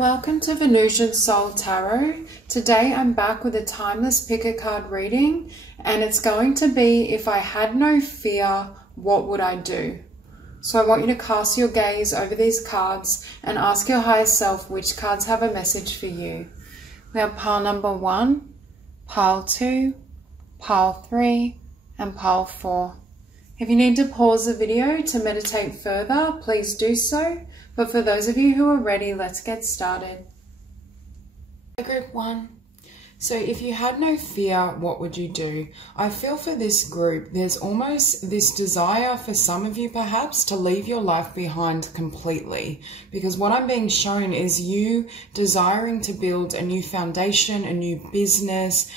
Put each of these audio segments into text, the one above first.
Welcome to Venusian Soul Tarot. Today I'm back with a timeless pick a card reading, and it's going to be if I had no fear, what would I do? So I want you to cast your gaze over these cards and ask your higher self which cards have a message for you. We have pile number 1, pile 2, pile 3, and pile 4. If you need to pause the video to meditate further, please do so. But for those of you who are ready, let's get started. Group 1. So if you had no fear, what would you do? I feel for this group, there's almost this desire for some of you perhaps to leave your life behind completely. Because what I'm being shown is you desiring to build a new foundation, a new business,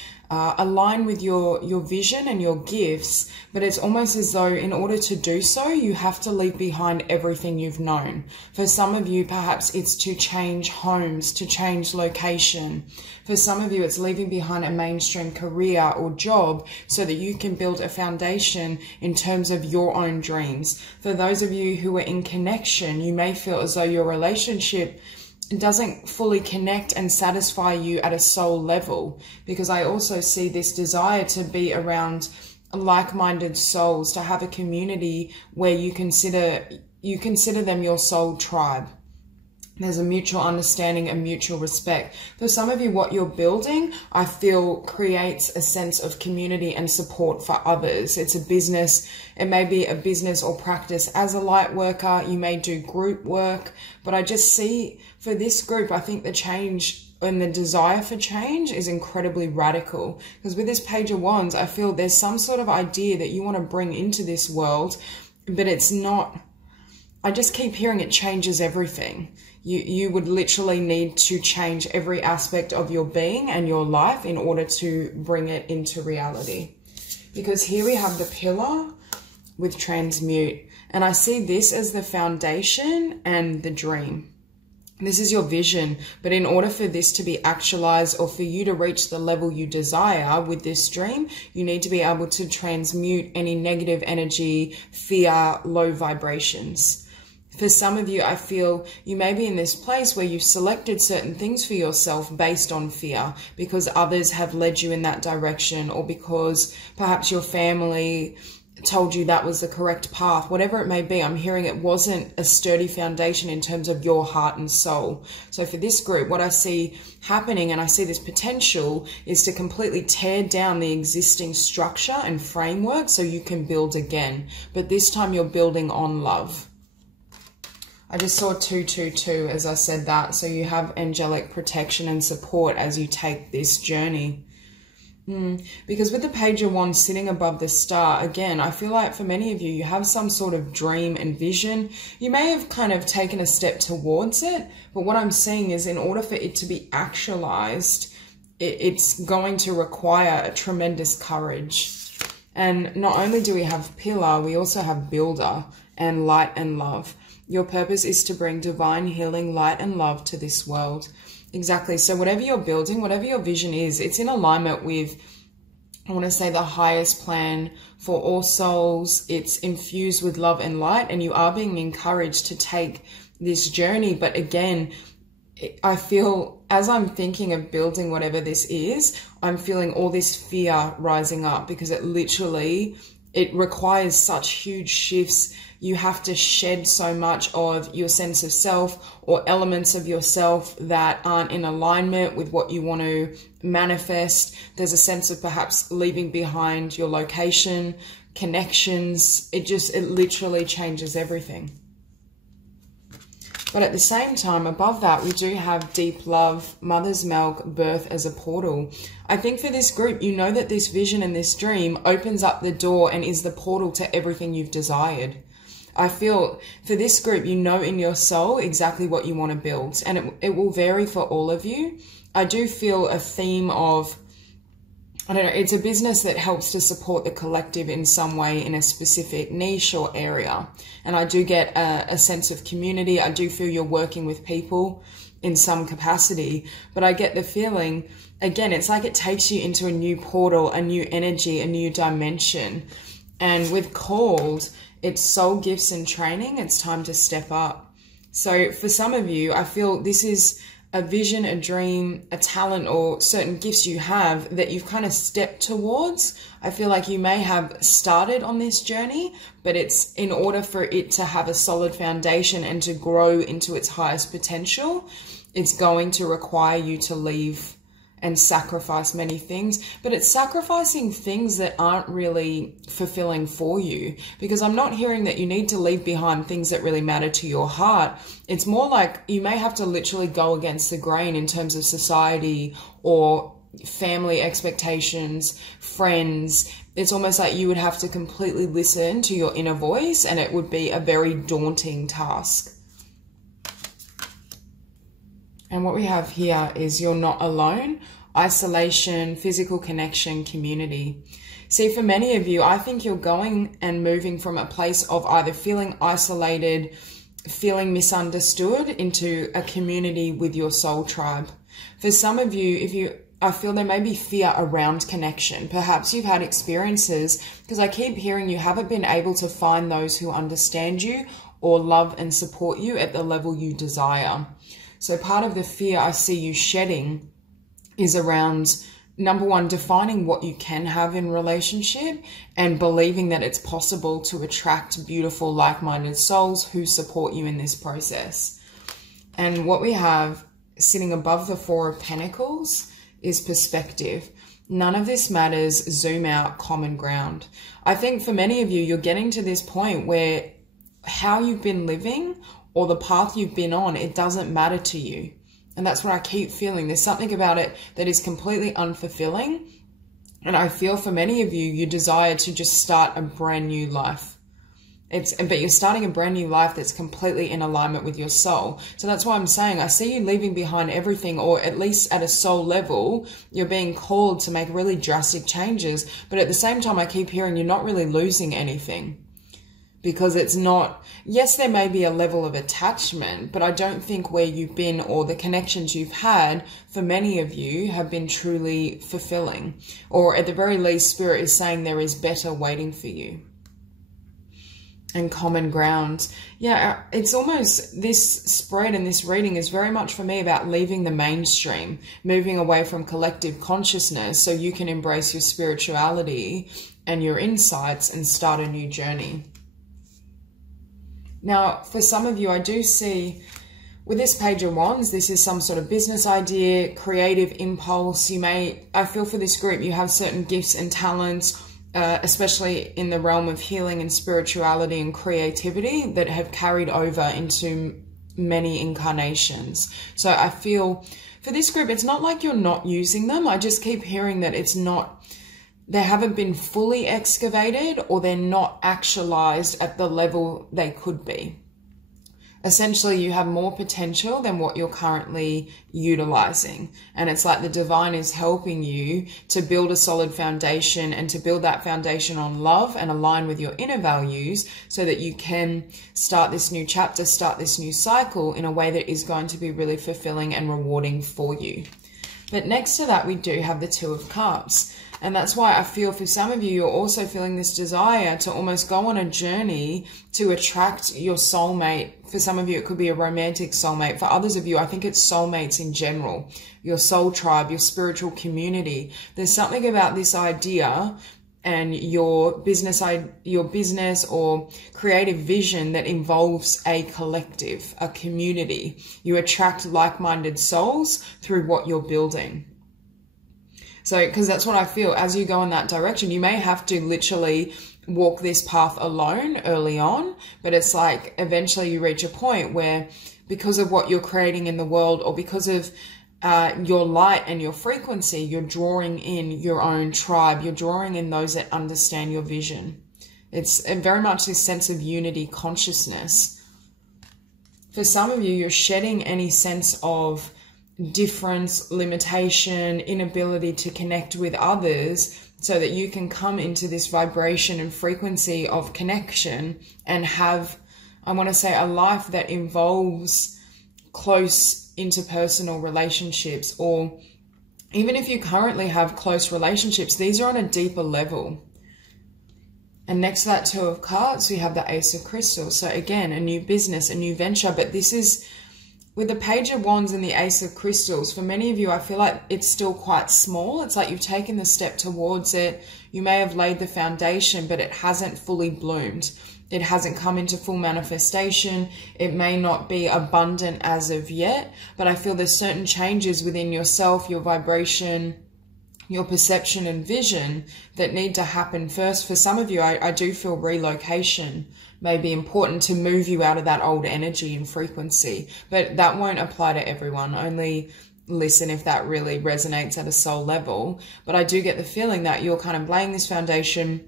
align with your vision and your gifts, but it's almost as though in order to do so, you have to leave behind everything you've known. For some of you, perhaps it's to change homes, to change location. For some of you, it's leaving behind a mainstream career or job so that you can build a foundation in terms of your own dreams. For those of you who are in connection, you may feel as though your relationship doesn't fully connect and satisfy you at a soul level, because I also see this desire to be around like-minded souls, to have a community where you consider them your soul tribe. There's a mutual understanding and mutual respect. For some of you, what you're building, I feel, creates a sense of community and support for others. It's a business. It may be a business or practice as a light worker. You may do group work. But I just see for this group, I think the change and the desire for change is incredibly radical. Because with this Page of Wands, I feel there's some sort of idea that you want to bring into this world, but it's not. I just keep hearing it changes everything. You would literally need to change every aspect of your being and your life in order to bring it into reality. Because here we have the pillar with transmute. And I see this as the foundation and the dream. This is your vision. But in order for this to be actualized or for you to reach the level you desire with this dream, you need to be able to transmute any negative energy, fear, low vibrations. For some of you, I feel you may be in this place where you've selected certain things for yourself based on fear because others have led you in that direction, or because perhaps your family told you that was the correct path. Whatever it may be, I'm hearing it wasn't a sturdy foundation in terms of your heart and soul. So for this group, what I see happening, and I see this potential, is to completely tear down the existing structure and framework so you can build again. But this time you're building on love. I just saw 222 as I said that. So you have angelic protection and support as you take this journey. Because with the Page of Wands sitting above the star, again, I feel like for many of you, you have some sort of dream and vision. You may have kind of taken a step towards it, but what I'm seeing is in order for it to be actualized, it's going to require a tremendous courage. And not only do we have pillar, we also have builder and light and love. Your purpose is to bring divine healing, light, and love to this world. Exactly. So whatever you're building, whatever your vision is, it's in alignment with, I want to say, the highest plan for all souls. It's infused with love and light, and you are being encouraged to take this journey. But again, I feel as I'm thinking of building whatever this is, I'm feeling all this fear rising up, because it requires such huge shifts. You have to shed so much of your sense of self or elements of yourself that aren't in alignment with what you want to manifest. There's a sense of perhaps leaving behind your location, connections. It literally changes everything. But at the same time, above that, we do have deep love, mother's milk, birth as a portal. I think for this group, you know that this vision and this dream opens up the door and is the portal to everything you've desired. I feel for this group, you know in your soul exactly what you want to build, and it will vary for all of you. I do feel a theme of, I don't know, it's a business that helps to support the collective in some way in a specific niche or area. And I do get a sense of community. I do feel you're working with people in some capacity, but I get the feeling, again, it's like it takes you into a new portal, a new energy, a new dimension. And with called, it's soul gifts and training. It's time to step up. So for some of you, I feel this is a vision, a dream, a talent, or certain gifts you have that you've kind of stepped towards. I feel like you may have started on this journey, but it's in order for it to have a solid foundation and to grow into its highest potential, it's going to require you to leave and sacrifice many things, but it's sacrificing things that aren't really fulfilling for you, because I'm not hearing that you need to leave behind things that really matter to your heart. It's more like you may have to literally go against the grain in terms of society or family expectations, friends. It's almost like you would have to completely listen to your inner voice, and it would be a very daunting task. And what we have here is you're not alone, isolation, physical connection, community. See, for many of you, I think you're going and moving from a place of either feeling isolated, feeling misunderstood, into a community with your soul tribe. For some of you, I feel there may be fear around connection. Perhaps you've had experiences, because I keep hearing you haven't been able to find those who understand you or love and support you at the level you desire. So part of the fear I see you shedding is around, number one, defining what you can have in relationship and believing that it's possible to attract beautiful, like-minded souls who support you in this process. And what we have sitting above the Four of Pentacles is perspective. None of this matters. Zoom out, common ground. I think for many of you, you're getting to this point where how you've been living or the path you've been on, it doesn't matter to you. And that's what I keep feeling. There's something about it that is completely unfulfilling. And I feel for many of you, you desire to just start a brand new life. But you're starting a brand new life that's completely in alignment with your soul. So that's why I'm saying I see you leaving behind everything, or at least at a soul level, you're being called to make really drastic changes. But at the same time, I keep hearing you're not really losing anything. Because it's not, yes, there may be a level of attachment, but I don't think where you've been or the connections you've had for many of you have been truly fulfilling. Or at the very least, Spirit is saying there is better waiting for you. And common ground. Yeah, it's almost, this spread and this reading is very much for me about leaving the mainstream, moving away from collective consciousness so you can embrace your spirituality and your insights and start a new journey. Now, for some of you, I do see with this Page of Wands, this is some sort of business idea, creative impulse. I feel for this group, you have certain gifts and talents, especially in the realm of healing and spirituality and creativity, that have carried over into many incarnations. So I feel for this group, it's not like you're not using them. I just keep hearing that it's not, they haven't been fully excavated, or they're not actualized at the level they could be. Essentially, you have more potential than what you're currently utilizing. And it's like the divine is helping you to build a solid foundation, and to build that foundation on love and align with your inner values, so that you can start this new chapter, start this new cycle in a way that is going to be really fulfilling and rewarding for you. But next to that, we do have the Two of Cups. And that's why I feel for some of you, you're also feeling this desire to almost go on a journey to attract your soulmate. For some of you, it could be a romantic soulmate. For others of you, I think it's soulmates in general, your soul tribe, your spiritual community. There's something about this idea and your business or creative vision that involves a collective, a community. You attract like-minded souls through what you're building. So, because that's what I feel, as you go in that direction, you may have to literally walk this path alone early on, but it's like eventually you reach a point where, because of what you're creating in the world, or because of your light and your frequency, you're drawing in your own tribe, you're drawing in those that understand your vision. It's very much this sense of unity consciousness. For some of you, you're shedding any sense of difference, limitation, inability to connect with others, so that you can come into this vibration and frequency of connection and have, I want to say, a life that involves close interpersonal relationships. Or even if you currently have close relationships, these are on a deeper level. And next to that Two of Cups, we have the Ace of Crystals. So again, a new business, a new venture, but this is with the Page of Wands and the Ace of Crystals, for many of you, I feel like it's still quite small. It's like you've taken the step towards it. You may have laid the foundation, but it hasn't fully bloomed. It hasn't come into full manifestation. It may not be abundant as of yet, but I feel there's certain changes within yourself, your vibration, your perception and vision that need to happen first. For some of you, I do feel relocation may be important to move you out of that old energy and frequency, but that won't apply to everyone. Only listen if that really resonates at a soul level. But I do get the feeling that you're kind of laying this foundation,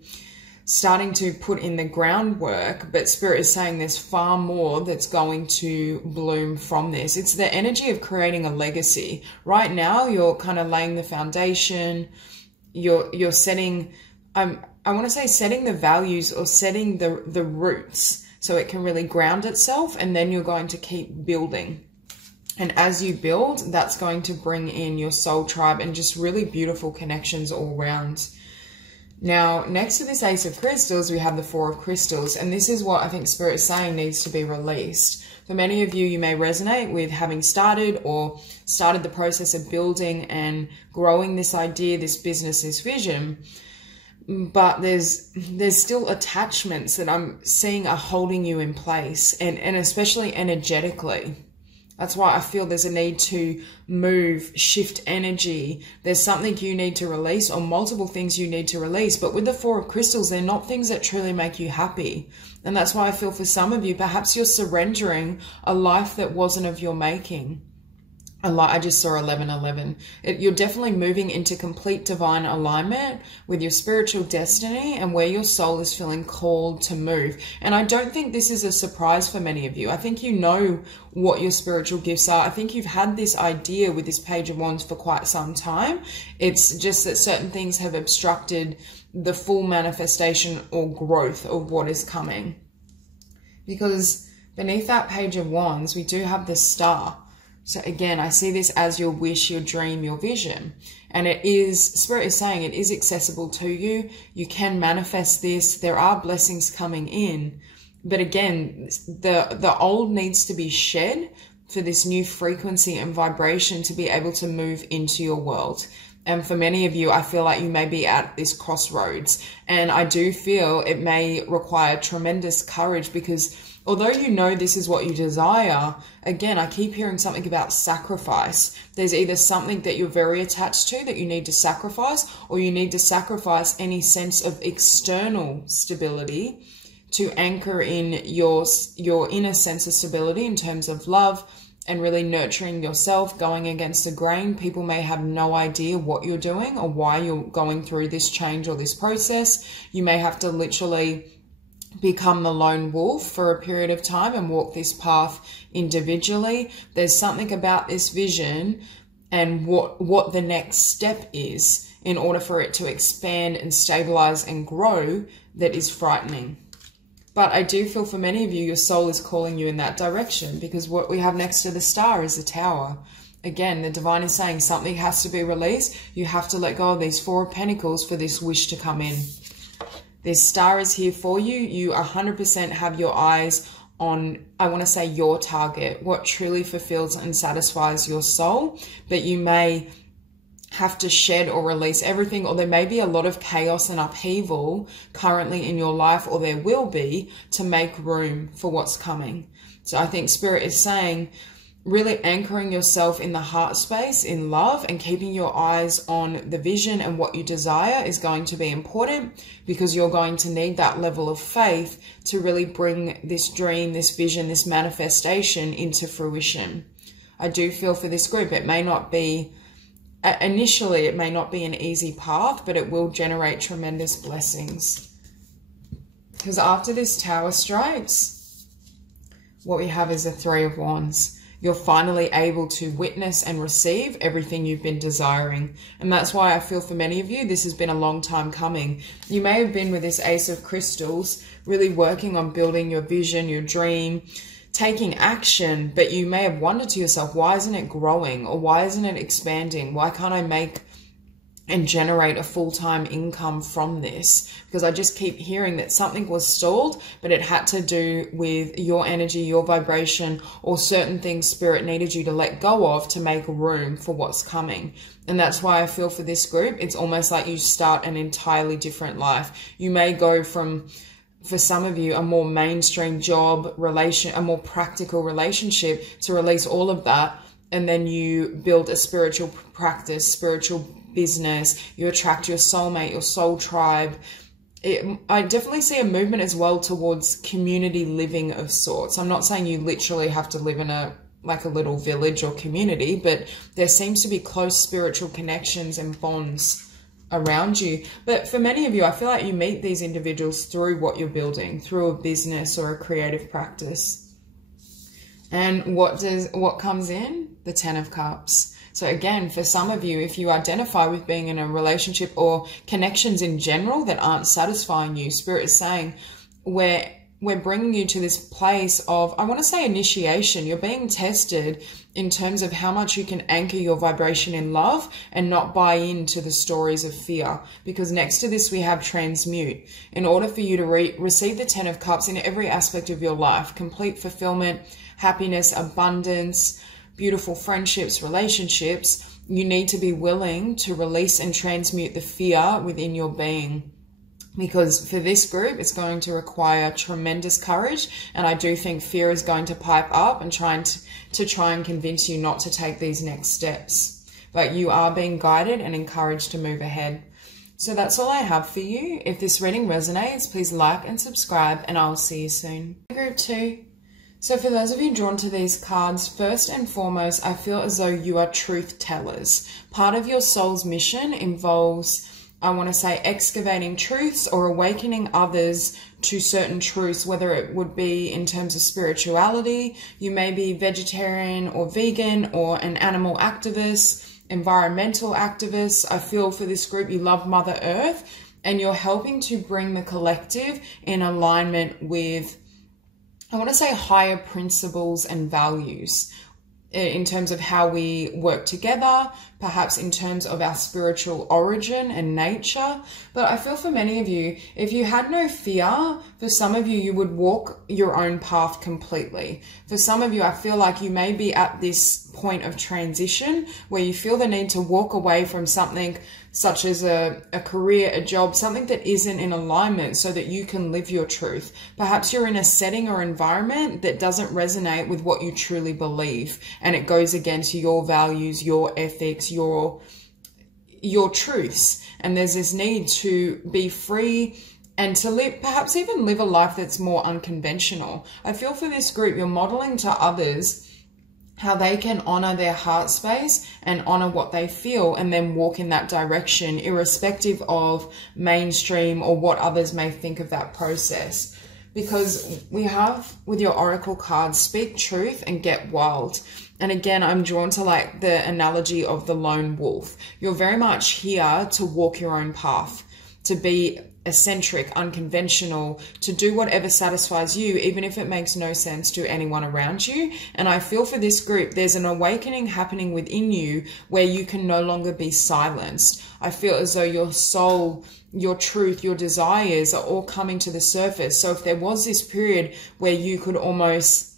starting to put in the groundwork, but Spirit is saying there's far more that's going to bloom from this. It's the energy of creating a legacy. Right now, you're kind of laying the foundation. You're setting, I want to say setting the values, or setting the roots so it can really ground itself, and then you're going to keep building. And as you build, that's going to bring in your soul tribe and just really beautiful connections all around. Now, next to this Ace of Crystals, we have the Four of Crystals, and this is what I think Spirit is saying needs to be released. For many of you, you may resonate with having started the process of building and growing this idea, this business, this vision. But there's still attachments that I'm seeing are holding you in place, and especially energetically. That's why I feel there's a need to move, shift energy. There's something you need to release, or multiple things you need to release. But with the Four of Crystals, they're not things that truly make you happy. And that's why I feel for some of you, perhaps you're surrendering a life that wasn't of your making. I just saw 1111. You're definitely moving into complete divine alignment with your spiritual destiny and where your soul is feeling called to move. And I don't think this is a surprise for many of you. I think you know what your spiritual gifts are. I think you've had this idea with this Page of Wands for quite some time. It's just that certain things have obstructed the full manifestation or growth of what is coming. Because beneath that Page of Wands, we do have the Star. So again, I see this as your wish, your dream, your vision. And it is, Spirit is saying it is accessible to you. You can manifest this. There are blessings coming in. But again, the old needs to be shed for this new frequency and vibration to be able to move into your world. And for many of you, I feel like you may be at this crossroads. And I do feel it may require tremendous courage, because although you know this is what you desire, again, I keep hearing something about sacrifice. There's either something that you're very attached to that you need to sacrifice, or you need to sacrifice any sense of external stability to anchor in your inner sense of stability in terms of love and really nurturing yourself, going against the grain. People may have no idea what you're doing or why you're going through this change or this process. You may have to literally become the lone wolf for a period of time and walk this path individually. There's something about this vision and what the next step is in order for it to expand and stabilize and grow that is frightening. But I do feel for many of you, your soul is calling you in that direction, because what we have next to the Star is a Tower. Again, the divine is saying something has to be released. You have to let go of these Four of Pentacles for this wish to come in. This Star is here for you. You 100% have your eyes on, I want to say, your target, what truly fulfills and satisfies your soul. But you may have to shed or release everything, or there may be a lot of chaos and upheaval currently in your life, or there will be, to make room for what's coming. So I think Spirit is saying, really anchoring yourself in the heart space, in love, and keeping your eyes on the vision and what you desire is going to be important, because you're going to need that level of faith to really bring this dream, this vision, this manifestation into fruition. I do feel for this group, it may not be, initially it may not be an easy path, but it will generate tremendous blessings. Because after this Tower strikes, what we have is a Three of Wands. You're finally able to witness and receive everything you've been desiring. And that's why I feel for many of you, this has been a long time coming. You may have been with this Ace of Crystals, really working on building your vision, your dream, taking action, but you may have wondered to yourself, why isn't it growing? Or why isn't it expanding? Why can't I make and generate a full-time income from this, because I just keep hearing that something was stalled, but it had to do with your energy, your vibration, or certain things Spirit needed you to let go of to make room for what's coming. And that's why I feel for this group, it's almost like you start an entirely different life. You may go from, for some of you, a more mainstream job, a more practical relationship, to release all of that, and then you build a spiritual practice, spiritual business, you attract your soulmate, your soul tribe. I definitely see a movement as well towards community living of sorts. I'm not saying you literally have to live in a little village or community, but there seems to be close spiritual connections and bonds around you. But for many of you, I feel like you meet these individuals through what you're building, through a business or a creative practice. And what comes in? The 10 of Cups. So again, for some of you, if you identify with being in a relationship or connections in general that aren't satisfying you, Spirit is saying we're bringing you to this place of, I want to say, initiation. You're being tested in terms of how much you can anchor your vibration in love and not buy into the stories of fear. Because next to this, we have transmute. In order for you to receive the 10 of Cups in every aspect of your life, complete fulfillment, happiness, abundance, beautiful friendships, relationships, you need to be willing to release and transmute the fear within your being. Because for this group, it's going to require tremendous courage. And I do think fear is going to pipe up and try and convince you not to take these next steps. But you are being guided and encouraged to move ahead. So that's all I have for you. If this reading resonates, please like and subscribe, and I'll see you soon. Group 2. So for those of you drawn to these cards, first and foremost, I feel as though you are truth tellers. Part of your soul's mission involves, I want to say, excavating truths or awakening others to certain truths, whether it would be in terms of spirituality. You may be vegetarian or vegan or an animal activist, environmental activist. I feel for this group, you love Mother Earth, and you're helping to bring the collective in alignment with, I want to say, higher principles and values in terms of how we work together, perhaps in terms of our spiritual origin and nature. But I feel for many of you, if you had no fear, for some of you, you would walk your own path completely. For some of you, I feel like you may be at this point of transition where you feel the need to walk away from something such as a career, a job, something that isn't in alignment so that you can live your truth. Perhaps you're in a setting or environment that doesn't resonate with what you truly believe, and it goes against your values, your ethics, your truths. And there's this need to be free and to live, perhaps even live a life that's more unconventional. I feel for this group, you're modeling to others how they can honor their heart space and honor what they feel, and then walk in that direction, irrespective of mainstream or what others may think of that process. Because we have, with your oracle cards, speak truth and get wild. And again, I'm drawn to like the analogy of the lone wolf. You're very much here to walk your own path, to be eccentric, unconventional, to do whatever satisfies you, even if it makes no sense to anyone around you. And I feel for this group, there's an awakening happening within you where you can no longer be silenced. I feel as though your soul, your truth, your desires are all coming to the surface. So if there was this period where you could almost,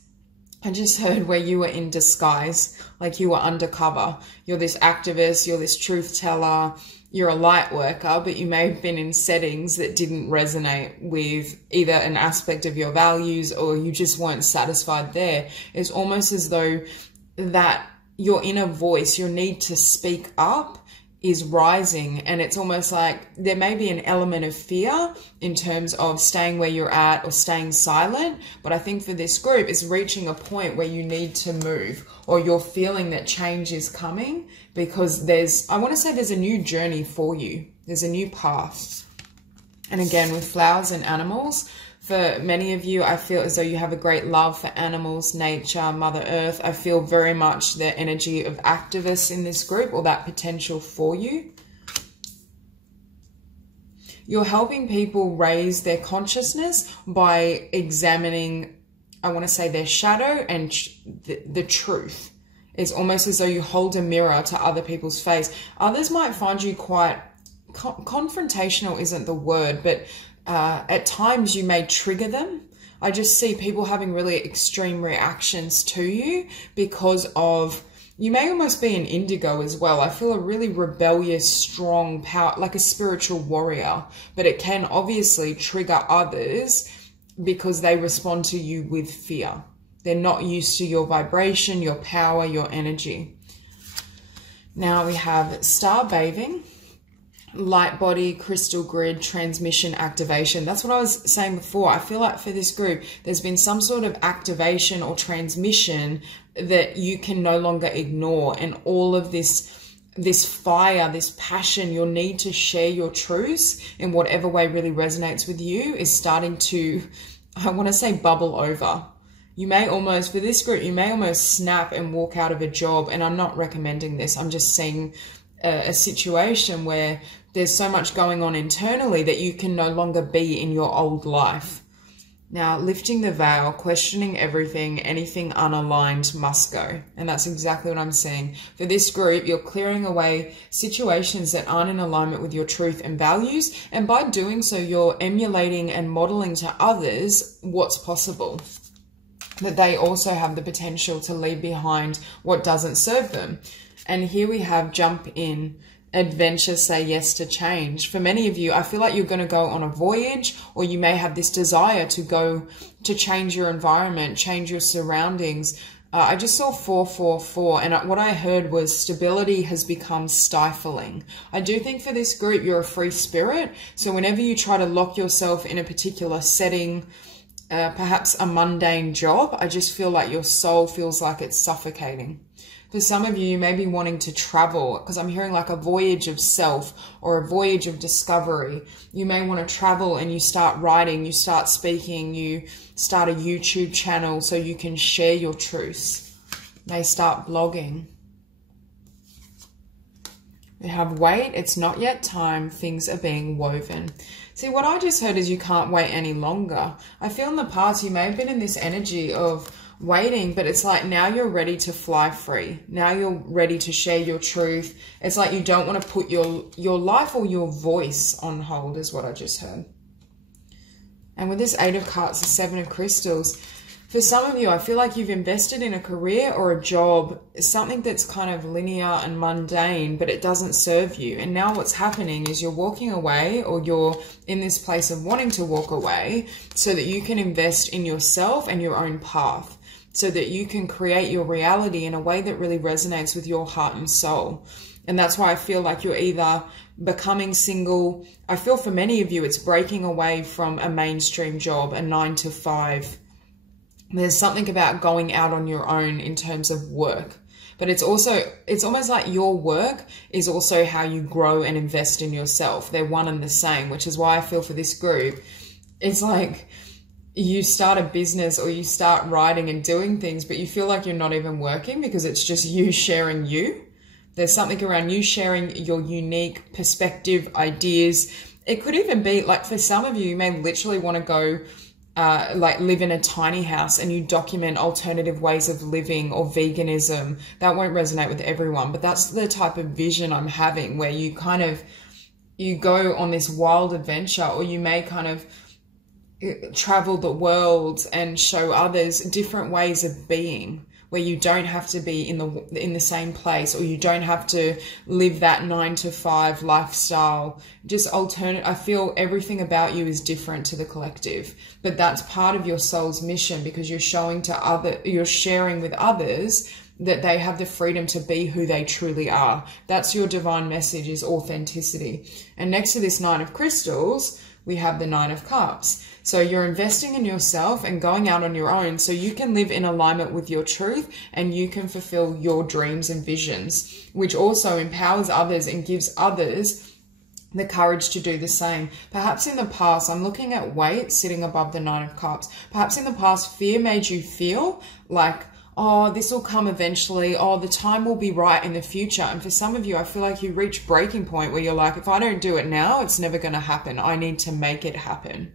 I just heard where you were in disguise, like you were undercover. You're this activist, you're this truth teller, you're a light worker, but you may have been in settings that didn't resonate with either an aspect of your values, or you just weren't satisfied there. It's almost as though that your inner voice, your need to speak up, is rising, and it's almost like there may be an element of fear in terms of staying where you're at or staying silent. But I think for this group, it's reaching a point where you need to move, or you're feeling that change is coming, because I want to say there's a new journey for you. There's a new path. And again, with flowers and animals, for many of you, I feel as though you have a great love for animals, nature, Mother Earth. I feel very much the energy of activists in this group, or that potential for you. You're helping people raise their consciousness by examining, I want to say, their shadow and the truth. It's almost as though you hold a mirror to other people's face. Others might find you quite confrontational isn't the word, but at times you may trigger them. I just see people having really extreme reactions to you because of, you may almost be an indigo as well. I feel a really rebellious, strong power, like a spiritual warrior, but it can obviously trigger others because they respond to you with fear. They're not used to your vibration, your power, your energy. Now we have star bathing, light body, crystal grid, transmission, activation. That's what I was saying before. I feel like for this group, there's been some sort of activation or transmission that you can no longer ignore. And all of this fire, this passion, your need to share your truths in whatever way really resonates with you is starting to, I want to say, bubble over. You may almost, for this group, you may almost snap and walk out of a job. And I'm not recommending this. I'm just seeing a situation where there's so much going on internally that you can no longer be in your old life. Now, lifting the veil, questioning everything, anything unaligned must go. And that's exactly what I'm seeing. For this group, you're clearing away situations that aren't in alignment with your truth and values. And by doing so, you're emulating and modeling to others what's possible. That they also have the potential to leave behind what doesn't serve them. And here we have jump in, adventure, say yes to change. For many of you, I feel like you're going to go on a voyage, or you may have this desire to go to change your environment, change your surroundings. I just saw 444, and what I heard was stability has become stifling. I do think for this group, you're a free spirit. So whenever you try to lock yourself in a particular setting, perhaps a mundane job, I just feel like your soul feels like it's suffocating. For some of you, you may be wanting to travel, because I'm hearing like a voyage of self or a voyage of discovery. You may want to travel and you start writing, you start speaking, you start a YouTube channel so you can share your truths. May start blogging. We have wait, it's not yet time, things are being woven. See, what I just heard is you can't wait any longer. I feel in the past you may have been in this energy of waiting, but it's like now you're ready to fly free. Now you're ready to share your truth. It's like you don't want to put your life or your voice on hold is what I just heard. And with this 8 of Cups, the 7 of Crystals, for some of you, I feel like you've invested in a career or a job, something that's kind of linear and mundane, but it doesn't serve you. And now what's happening is you're walking away, or you're in this place of wanting to walk away so that you can invest in yourself and your own path, so that you can create your reality in a way that really resonates with your heart and soul. And that's why I feel like you're either becoming single. I feel for many of you, it's breaking away from a mainstream job, a 9 to 5. There's something about going out on your own in terms of work, but it's almost like your work is also how you grow and invest in yourself. They're one and the same, which is why I feel for this group, it's like you start a business or you start writing and doing things, but you feel like you're not even working because it's just you sharing you. There's something around you sharing your unique perspective, ideas. It could even be like, for some of you, you may literally want to go like live in a tiny house and you document alternative ways of living or veganism. That won't resonate with everyone, but that's the type of vision I'm having, where you go on this wild adventure, or you may kind of travel the world and show others different ways of being, where you don't have to be in the same place, or you don't have to live that 9 to 5 lifestyle. Just alternate. I feel everything about you is different to the collective, but that's part of your soul's mission, because you're you're sharing with others that they have the freedom to be who they truly are. That's your divine message, is authenticity. And next to this 9 of Crystals, we have the 9 of Cups. So you're investing in yourself and going out on your own so you can live in alignment with your truth, and you can fulfill your dreams and visions, which also empowers others and gives others the courage to do the same. Perhaps in the past, I'm looking at weight sitting above the 9 of Cups. Perhaps in the past, fear made you feel like, oh, this will come eventually. Oh, the time will be right in the future. And for some of you, I feel like you reach breaking point where you're like, if I don't do it now, it's never going to happen. I need to make it happen.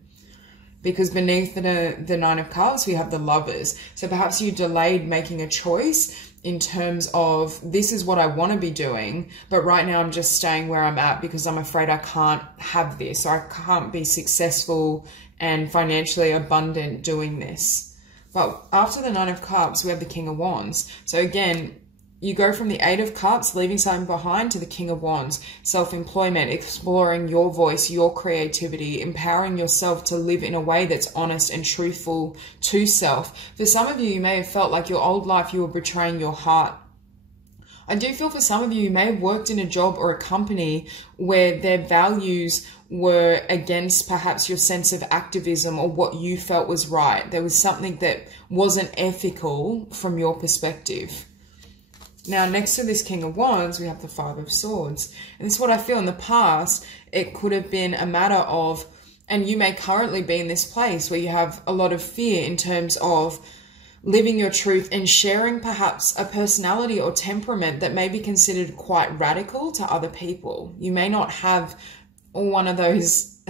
Because beneath the 9 of Cups, we have the Lovers. So perhaps you delayed making a choice in terms of this is what I want to be doing, but right now I'm just staying where I'm at because I'm afraid I can't have this, or I can't be successful and financially abundant doing this. But after the Nine of Cups, we have the King of Wands. So again, you go from the Eight of Cups, leaving something behind, to the King of Wands, self-employment, exploring your voice, your creativity, empowering yourself to live in a way that's honest and truthful to self. For some of you, you may have felt like your old life, you were betraying your heart. I do feel for some of you, you may have worked in a job or a company where their values were against perhaps your sense of activism or what you felt was right. There was something that wasn't ethical from your perspective. Now, next to this King of Wands, we have the Five of Swords. And this is what I feel in the past. It could have been a matter of, and you may currently be in this place where you have a lot of fear in terms of living your truth and sharing perhaps a personality or temperament that may be considered quite radical to other people. You may not have one of those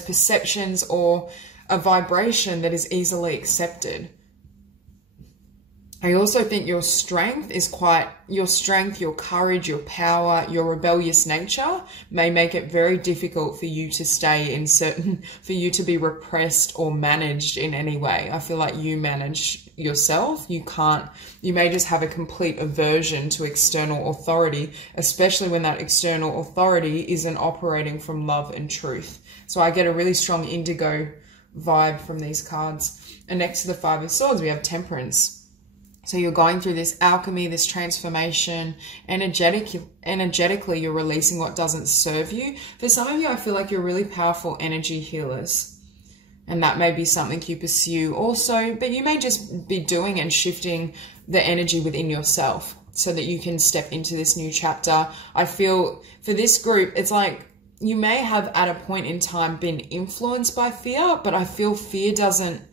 perceptions or a vibration that is easily accepted. I also think your strength, your courage, your power, your rebellious nature may make it very difficult for you to stay for you to be repressed or managed in any way. I feel like you manage yourself. You may just have a complete aversion to external authority, especially when that external authority isn't operating from love and truth. So I get a really strong indigo vibe from these cards. And next to the Five of Swords, we have Temperance. So you're going through this alchemy, this transformation. Energetically, you're releasing what doesn't serve you. For some of you, I feel like you're really powerful energy healers. And that may be something you pursue also, but you may just be doing and shifting the energy within yourself so that you can step into this new chapter. I feel for this group, it's like you may have at a point in time been influenced by fear, but I feel fear doesn't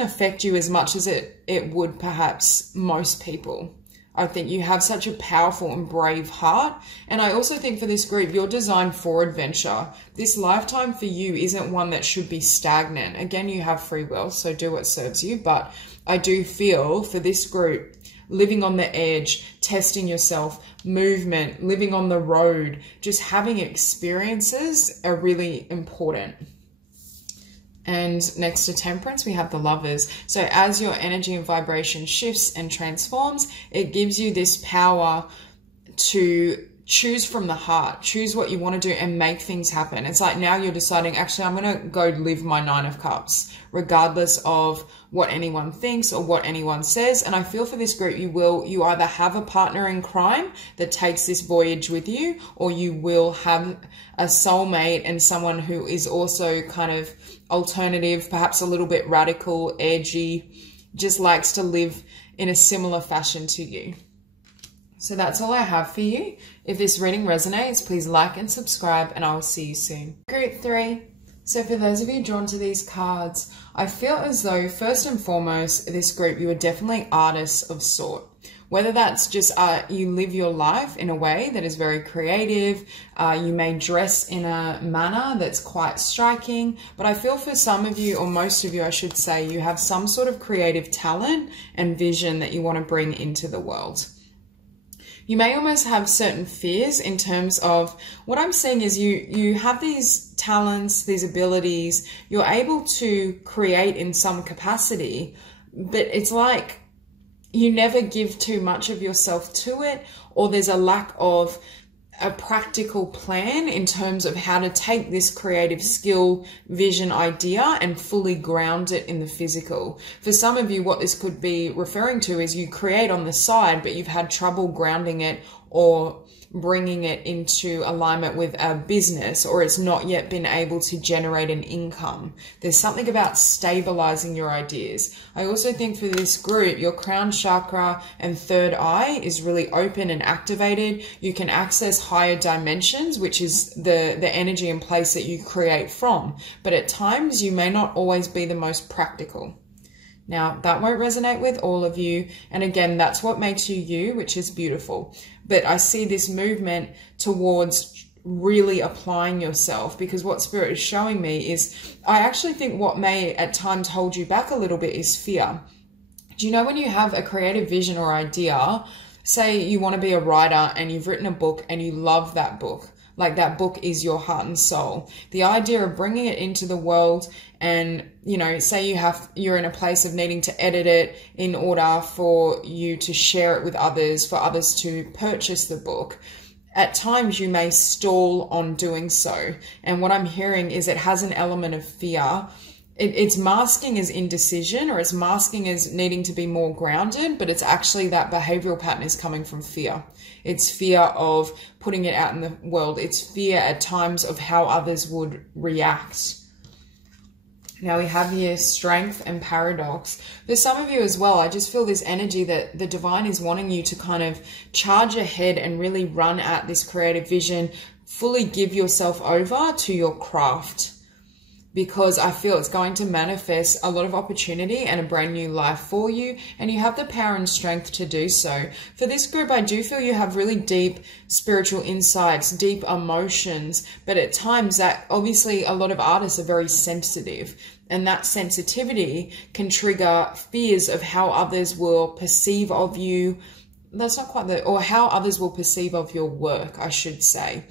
affect you as much as it would perhaps most people. I think you have such a powerful and brave heart. And I also think for this group, you're designed for adventure. This lifetime for you isn't one that should be stagnant. Again, you have free will, so do what serves you. But I do feel for this group, living on the edge, testing yourself, movement, living on the road, just having experiences are really important. And next to Temperance, we have the Lovers. So as your energy and vibration shifts and transforms, it gives you this power to choose from the heart, choose what you want to do and make things happen. It's like now you're deciding, actually, I'm going to go live my Nine of Cups, regardless of what anyone thinks or what anyone says. And I feel for this group, you either have a partner in crime that takes this voyage with you, or you will have a soulmate and someone who is also kind of alternative, perhaps a little bit radical, edgy, just likes to live in a similar fashion to you. So that's all I have for you. If this reading resonates, please like and subscribe, and I will see you soon. Group 3. So for those of you drawn to these cards, I feel as though first and foremost, this group, you are definitely artists of sort. Whether that's just you live your life in a way that is very creative, you may dress in a manner that's quite striking, but I feel for some of you, or most of you I should say, you have some sort of creative talent and vision that you want to bring into the world. You may almost have certain fears in terms of what I'm saying is you have these talents, these abilities, you're able to create in some capacity, but it's like you never give too much of yourself to it, or there's a lack of a practical plan in terms of how to take this creative skill, vision, idea and fully ground it in the physical. For some of you, what this could be referring to is you create on the side, but you've had trouble grounding it or bringing it into alignment with a business, or it's not yet been able to generate an income. There's something about stabilizing your ideas. I also think for this group, your crown chakra and third eye is really open and activated. You can access higher dimensions, which is the energy and place that you create from. But at times you may not always be the most practical. Now, that won't resonate with all of you. And again, that's what makes you you, which is beautiful. But I see this movement towards really applying yourself, because what Spirit is showing me is, I actually think what may at times hold you back a little bit is fear. Do you know when you have a creative vision or idea, say you want to be a writer and you've written a book and you love that book, like that book is your heart and soul. The idea of bringing it into the world and, you know, say you're in a place of needing to edit it in order for you to share it with others, for others to purchase the book. At times you may stall on doing so. And what I'm hearing is it has an element of fear. It's masking as indecision, or it's masking as needing to be more grounded, but it's actually that behavioral pattern is coming from fear. It's fear of putting it out in the world. It's fear at times of how others would react. Now we have here strength and paradox. For some of you as well, I just feel this energy that the divine is wanting you to kind of charge ahead and really run at this creative vision, fully give yourself over to your craft. Because I feel it's going to manifest a lot of opportunity and a brand new life for you, and you have the power and strength to do so. For this group, I do feel you have really deep spiritual insights, deep emotions, but at times that obviously a lot of artists are very sensitive, and that sensitivity can trigger fears of how others will perceive of you. That's not quite the, or how others will perceive of your work, I should say.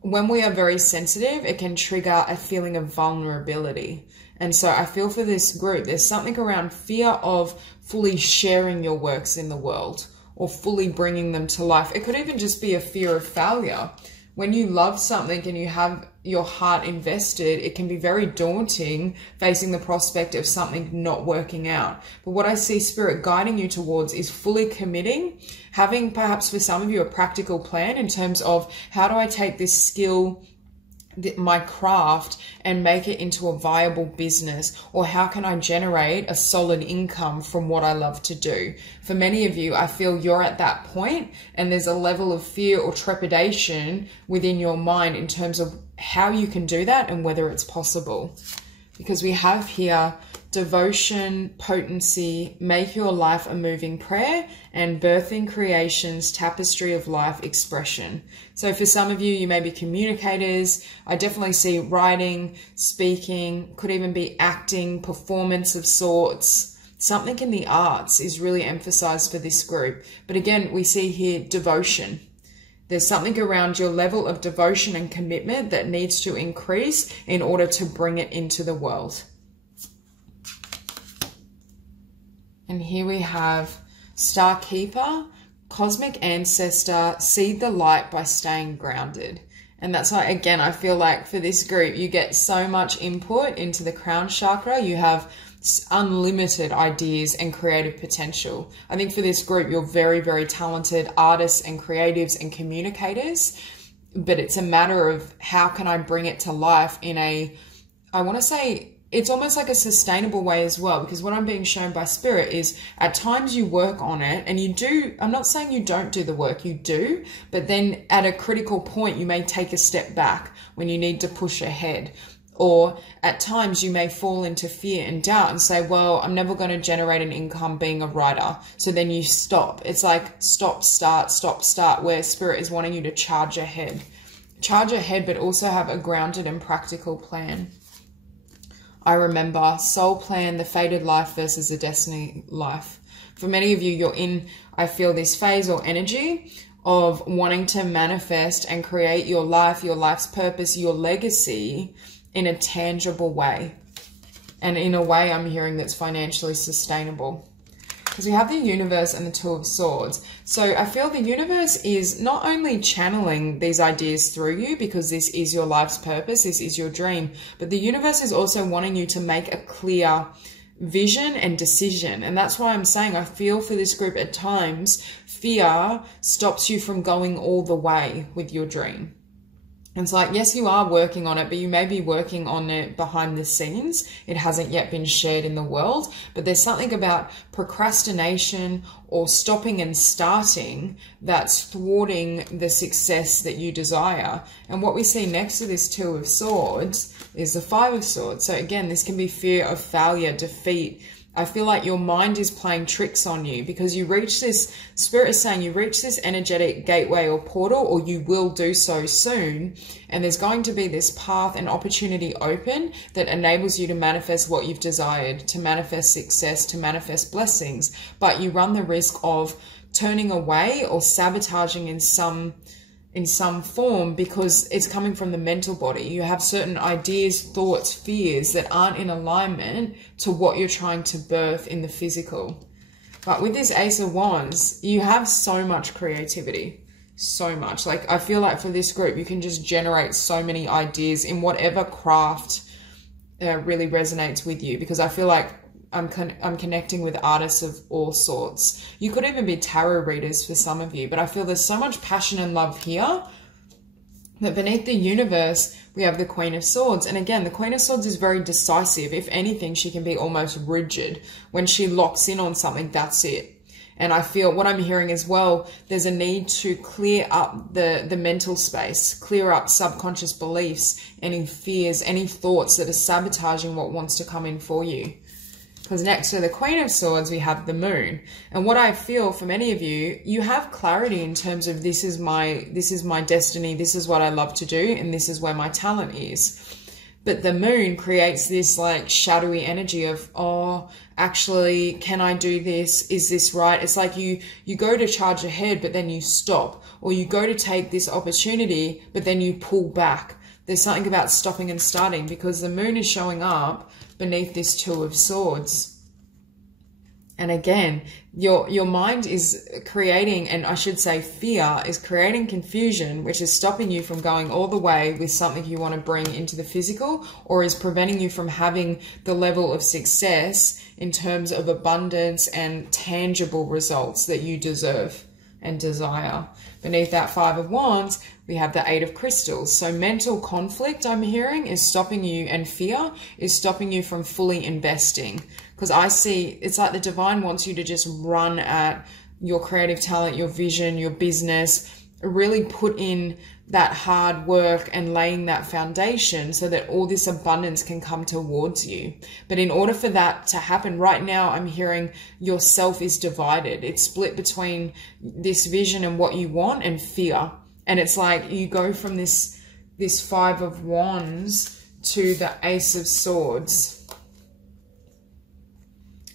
When we are very sensitive, it can trigger a feeling of vulnerability. And so I feel for this group, there's something around fear of fully sharing your works in the world or fully bringing them to life. It could even just be a fear of failure. When you love something and you have your heart invested, it can be very daunting facing the prospect of something not working out. But what I see Spirit guiding you towards is fully committing, having perhaps for some of you a practical plan in terms of how do I take this skill, my craft, and make it into a viable business, or how can I generate a solid income from what I love to do. For many of you, I feel you're at that point and there's a level of fear or trepidation within your mind in terms of how you can do that and whether it's possible. Because we have here devotion, potency, make your life a moving prayer, and birthing creations, tapestry of life expression. So for some of you, you may be communicators. I definitely see writing, speaking, could even be acting, performance of sorts. Something in the arts is really emphasized for this group. But again, we see here devotion. There's something around your level of devotion and commitment that needs to increase in order to bring it into the world. And here we have Star Keeper, Cosmic Ancestor, seed the light by staying grounded. And that's why, again, I feel like for this group, you get so much input into the crown chakra. You have unlimited ideas and creative potential. I think for this group, you're very, very talented artists and creatives and communicators, but it's a matter of how can I bring it to life in a, I want to say, it's almost like a sustainable way as well, because what I'm being shown by Spirit is at times you work on it and you do, I'm not saying you don't do the work, you do, but then at a critical point, you may take a step back when you need to push ahead. Or at times you may fall into fear and doubt and say, well, I'm never going to generate an income being a writer. So then you stop. It's like stop, start, where Spirit is wanting you to charge ahead. Charge ahead, but also have a grounded and practical plan. I remember soul plan, the fated life versus the destiny life. For many of you, you're in, I feel, this phase or energy of wanting to manifest and create your life, your life's purpose, your legacy in a tangible way. And in a way I'm hearing that's financially sustainable. Because we have the universe and the Two of Swords. So I feel the universe is not only channeling these ideas through you because this is your life's purpose, this is your dream, but the universe is also wanting you to make a clear vision and decision. And that's why I'm saying I feel for this group at times, fear stops you from going all the way with your dream. It's like, yes, you are working on it, but you may be working on it behind the scenes. It hasn't yet been shared in the world, but there's something about procrastination or stopping and starting that's thwarting the success that you desire. And what we see next to this Two of Swords is the Five of Swords. So again, this can be fear of failure, defeat, I feel like your mind is playing tricks on you because you reach this, Spirit is saying you reach this energetic gateway or portal, or you will do so soon. And there's going to be this path and opportunity open that enables you to manifest what you've desired, to manifest success, to manifest blessings. But you run the risk of turning away or sabotaging in some form because it's coming from the mental body. You have certain ideas, thoughts, fears that aren't in alignment to what you're trying to birth in the physical. But with this Ace of Wands, you have so much creativity, so much. Like, I feel like for this group, you can just generate so many ideas in whatever craft really resonates with you, because I feel like I'm connecting with artists of all sorts. You could even be tarot readers for some of you, but I feel there's so much passion and love here that beneath the universe, we have the Queen of Swords. And again, the Queen of Swords is very decisive. If anything, she can be almost rigid. When she locks in on something, that's it. And I feel what I'm hearing as well, there's a need to clear up the mental space, clear up subconscious beliefs, any fears, any thoughts that are sabotaging what wants to come in for you. Because next to the Queen of Swords, we have the Moon. And what I feel for many of you, you have clarity in terms of this is my destiny, this is what I love to do, and this is where my talent is. But the Moon creates this like shadowy energy of, oh, actually, can I do this? Is this right? It's like you go to charge ahead, but then you stop. Or you go to take this opportunity, but then you pull back. There's something about stopping and starting, because the Moon is showing up beneath this Two of Swords. And again, your mind is creating, and I should say fear is creating confusion, which is stopping you from going all the way with something you want to bring into the physical, or is preventing you from having the level of success in terms of abundance and tangible results that you deserve and desire. Beneath that Five of Wands, we have the Eight of Crystals. So mental conflict, I'm hearing, is stopping you, and fear is stopping you from fully investing. Because I see, it's like the divine wants you to just run at your creative talent, your vision, your business, really put in that hard work and laying that foundation so that all this abundance can come towards you. But in order for that to happen right now, I'm hearing yourself is divided. It's split between this vision and what you want and fear. And it's like you go from this Five of Wands to the Ace of Swords.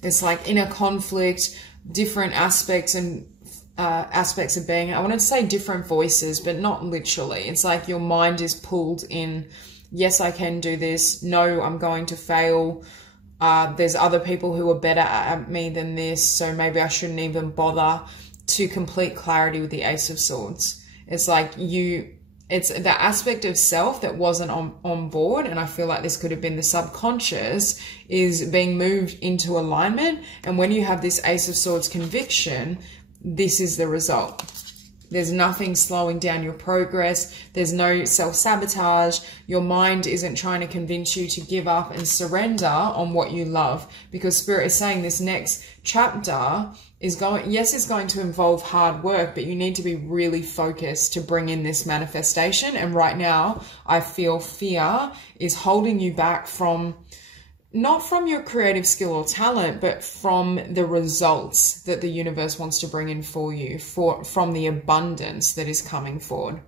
It's like inner conflict, different aspects and aspects of being. I wanted to say different voices, but not literally. It's like your mind is pulled in, yes, I can do this. No, I'm going to fail. There's other people who are better at me than this, so maybe I shouldn't even bother. To complete clarity with the Ace of Swords. It's like it's the aspect of self that wasn't on board, and I feel like this could have been the subconscious, is being moved into alignment. And when you have this Ace of Swords conviction, this is the result. There's nothing slowing down your progress. There's no self-sabotage. Your mind isn't trying to convince you to give up and surrender on what you love. Because Spirit is saying this next chapter is going, yes, it's going to involve hard work, but you need to be really focused to bring in this manifestation. And right now, I feel fear is holding you back from, not from your creative skill or talent, but from the results that the universe wants to bring in for you, from the abundance that is coming forward.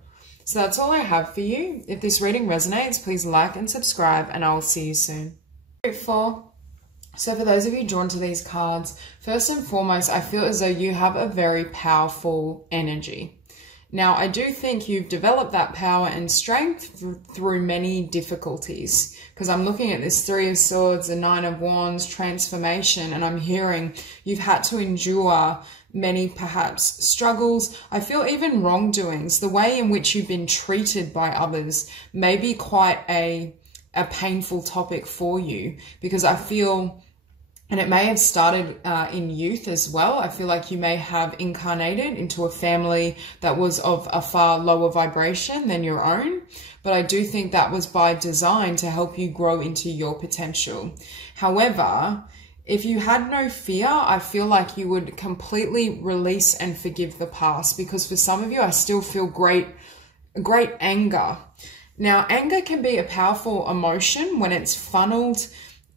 So that's all I have for you. If this reading resonates, please like and subscribe, and I'll see you soon. 4. So for those of you drawn to these cards, first and foremost, I feel as though you have a very powerful energy. Now, I do think you've developed that power and strength through many difficulties, because I'm looking at this Three of Swords, the Nine of Wands, transformation, and I'm hearing you've had to endure many perhaps struggles. I feel even wrongdoings. The way in which you've been treated by others may be quite a painful topic for you, because I feel, and it may have started in youth as well. I feel like you may have incarnated into a family that was of a far lower vibration than your own. But I do think that was by design to help you grow into your potential. However, if you had no fear, I feel like you would completely release and forgive the past. Because for some of you, I still feel great anger. Now, anger can be a powerful emotion when it's funneled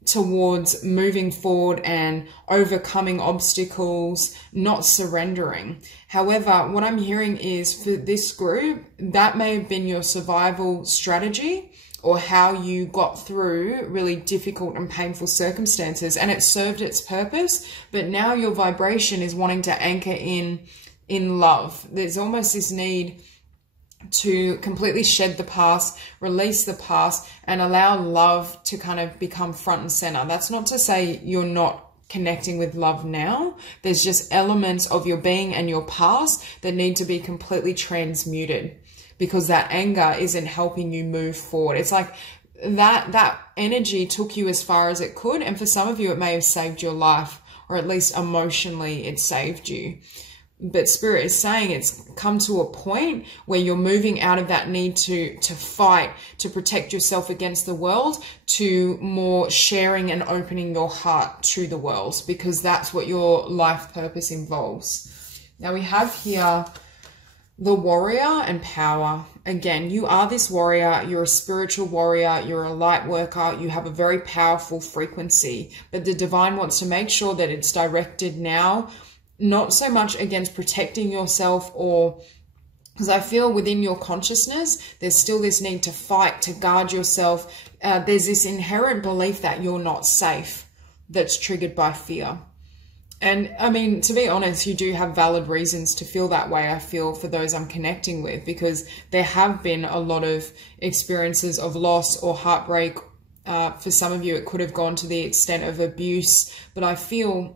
towards moving forward and overcoming obstacles, not surrendering. However, what I'm hearing is for this group, that may have been your survival strategy or how you got through really difficult and painful circumstances, and it served its purpose. But now your vibration is wanting to anchor in love. There's almost this need to completely shed the past, release the past, and allow love to kind of become front and center. That's not to say you're not connecting with love now. There's just elements of your being and your past that need to be completely transmuted, because that anger isn't helping you move forward. It's like that energy took you as far as it could, and for some of you it may have saved your life, or at least emotionally it saved you. But Spirit is saying it's come to a point where you're moving out of that need to fight, to protect yourself against the world, to more sharing and opening your heart to the world, because that's what your life purpose involves. Now we have here the warrior and power. Again, you are this warrior, you're a spiritual warrior, you're a light worker, you have a very powerful frequency, but the divine wants to make sure that it's directed now, not so much against protecting yourself, or because I feel within your consciousness, there's still this need to fight, to guard yourself. There's this inherent belief that you're not safe that's triggered by fear. And I mean, to be honest, you do have valid reasons to feel that way, I feel, for those I'm connecting with, because there have been a lot of experiences of loss or heartbreak. For some of you, it could have gone to the extent of abuse, but I feel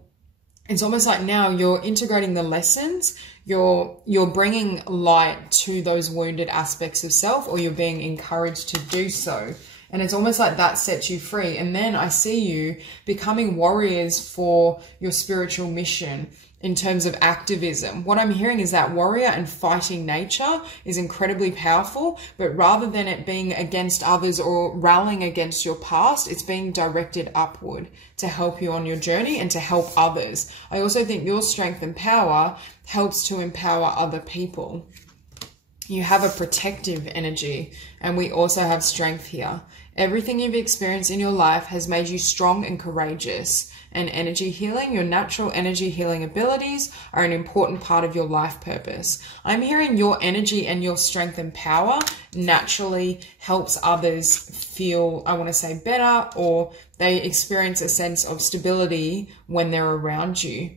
it's almost like now you're integrating the lessons, you're bringing light to those wounded aspects of self, or you're being encouraged to do so. And it's almost like that sets you free. And then I see you becoming warriors for your spiritual mission in terms of activism. What I'm hearing is that warrior and fighting nature is incredibly powerful, but rather than it being against others or rallying against your past, it's being directed upward to help you on your journey and to help others. I also think your strength and power helps to empower other people. You have a protective energy, and we also have strength here. Everything you've experienced in your life has made you strong and courageous. And energy healing, your natural energy healing abilities, are an important part of your life purpose. I'm hearing your energy and your strength and power naturally helps others feel, I want to say, better, or they experience a sense of stability when they're around you.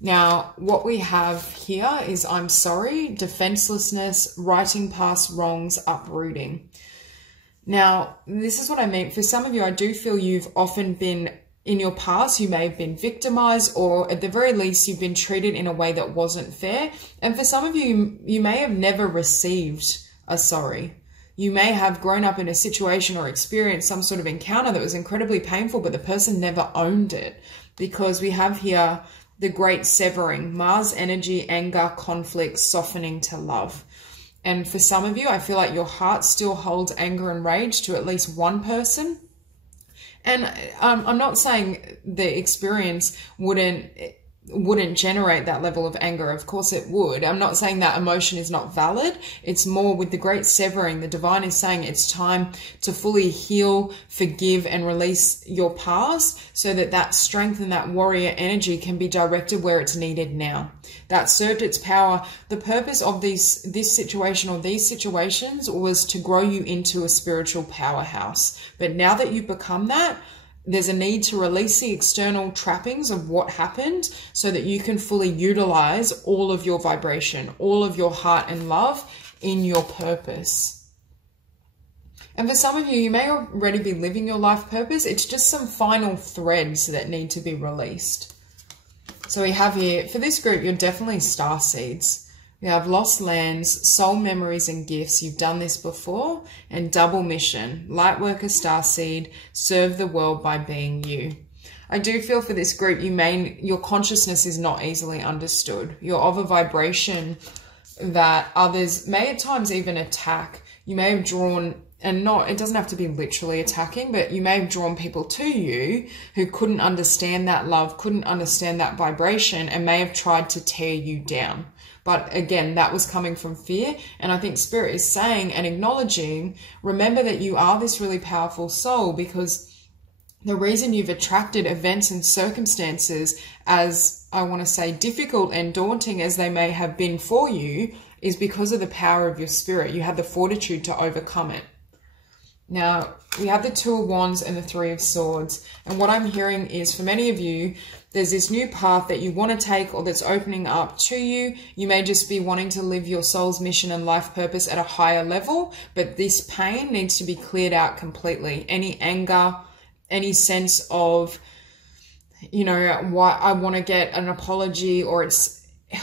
Now, what we have here is I'm sorry, defenselessness, righting past wrongs, uprooting. Now, this is what I mean. For some of you, I do feel you've often been, in your past, you may have been victimized, or at the very least, you've been treated in a way that wasn't fair. And for some of you, you may have never received a sorry. You may have grown up in a situation or experienced some sort of encounter that was incredibly painful, but the person never owned it, because we have here the great severing, Mars energy, anger, conflict, softening to love. And for some of you, I feel like your heart still holds anger and rage to at least one person. And I'm not saying the experience wouldn't generate that level of anger. Of course it would. I'm not saying that emotion is not valid. It's more with the great severing. The divine is saying it's time to fully heal, forgive, and release your past, so that that strength and that warrior energy can be directed where it's needed now. That served its power. The purpose of this situation or these situations was to grow you into a spiritual powerhouse. But now that you've become that, there's a need to release the external trappings of what happened so that you can fully utilize all of your vibration, all of your heart and love in your purpose. And for some of you, you may already be living your life purpose. It's just some final threads that need to be released. So we have here, for this group, you're definitely star seeds. We have lost lands, soul memories and gifts. You've done this before. And double mission, light worker, starseed, serve the world by being you. I do feel for this group, your consciousness is not easily understood. You're of a vibration that others may at times even attack. You may have drawn, and it doesn't have to be literally attacking, but you may have drawn people to you who couldn't understand that love, couldn't understand that vibration, and may have tried to tear you down. But again, that was coming from fear. And I think Spirit is saying and acknowledging, remember that you are this really powerful soul, because the reason you've attracted events and circumstances, as I want to say difficult and daunting as they may have been for you, is because of the power of your spirit. You have the fortitude to overcome it. Now, we have the Two of Wands and the Three of Swords. And what I'm hearing is, for many of you, there's this new path that you want to take or that's opening up to you. You may just be wanting to live your soul's mission and life purpose at a higher level, but this pain needs to be cleared out completely. Any anger, any sense of, you know, why I want to get an apology, or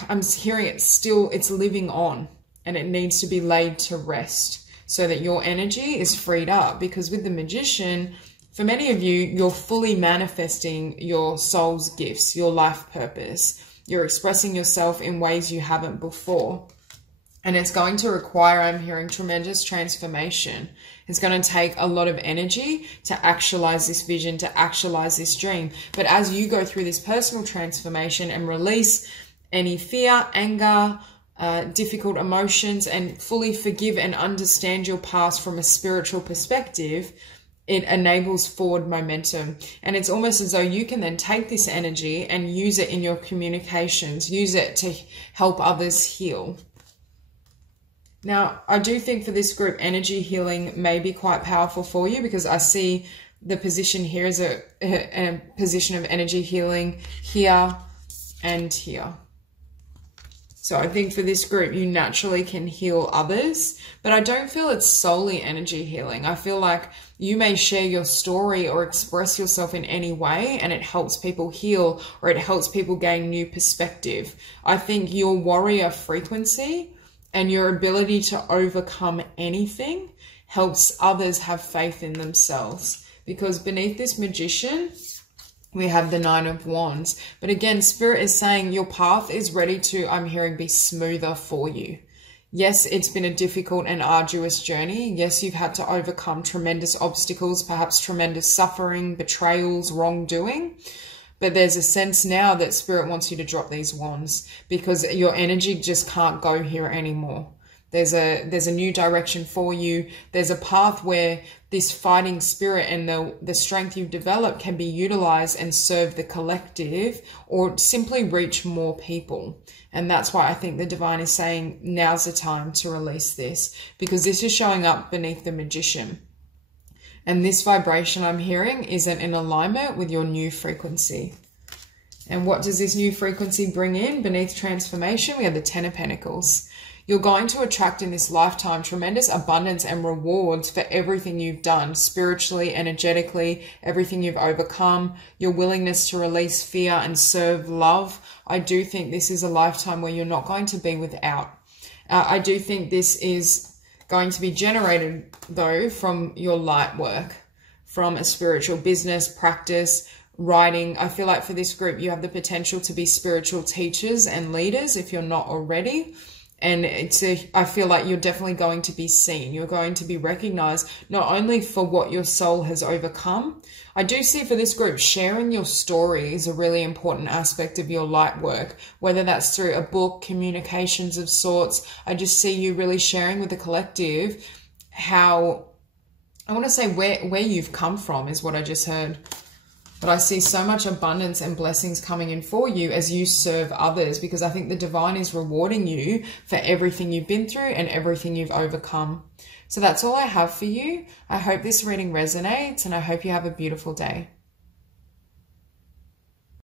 I'm hearing it's living on and it needs to be laid to rest so that your energy is freed up. Because with the Magician, for many of you, you're fully manifesting your soul's gifts, your life purpose. You're expressing yourself in ways you haven't before. And it's going to require, I'm hearing, tremendous transformation. It's going to take a lot of energy to actualize this vision, to actualize this dream. But as you go through this personal transformation and release any fear, anger, difficult emotions, and fully forgive and understand your past from a spiritual perspective, it enables forward momentum. And it's almost as though you can then take this energy and use it in your communications, use it to help others heal. Now, I do think for this group, energy healing may be quite powerful for you, because I see the position here as a position of energy healing here and here. So I think for this group, you naturally can heal others, but I don't feel it's solely energy healing. I feel like you may share your story or express yourself in any way, and it helps people heal, or it helps people gain new perspective. I think your warrior frequency and your ability to overcome anything helps others have faith in themselves. Because beneath this Magician, we have the Nine of Wands. But again, Spirit is saying your path is ready to, I'm hearing, be smoother for you. Yes, it's been a difficult and arduous journey. Yes, you've had to overcome tremendous obstacles, perhaps tremendous suffering, betrayals, wrongdoing. But there's a sense now that Spirit wants you to drop these wands, because your energy just can't go here anymore. There's a new direction for you. There's a path where this fighting spirit and the strength you've developed can be utilized and serve the collective, or simply reach more people. And that's why I think the divine is saying now's the time to release this, because this is showing up beneath the Magician. And this vibration I'm hearing isn't in alignment with your new frequency. And what does this new frequency bring in beneath transformation? We have the Ten of Pentacles. You're going to attract in this lifetime tremendous abundance and rewards for everything you've done, spiritually, energetically, everything you've overcome, your willingness to release fear and serve love. I do think this is a lifetime where you're not going to be without. I do think this is going to be generated, though, from your light work, from a spiritual business, practice, writing. I feel like for this group, you have the potential to be spiritual teachers and leaders if you're not already. And I feel like you're definitely going to be seen. You're going to be recognized not only for what your soul has overcome. I do see for this group, sharing your story is a really important aspect of your light work, whether that's through a book, communications of sorts. I just see you really sharing with the collective how, I want to say where you've come from is what I just heard. But I see so much abundance and blessings coming in for you as you serve others, because I think the divine is rewarding you for everything you've been through and everything you've overcome. So that's all I have for you. I hope this reading resonates, and I hope you have a beautiful day.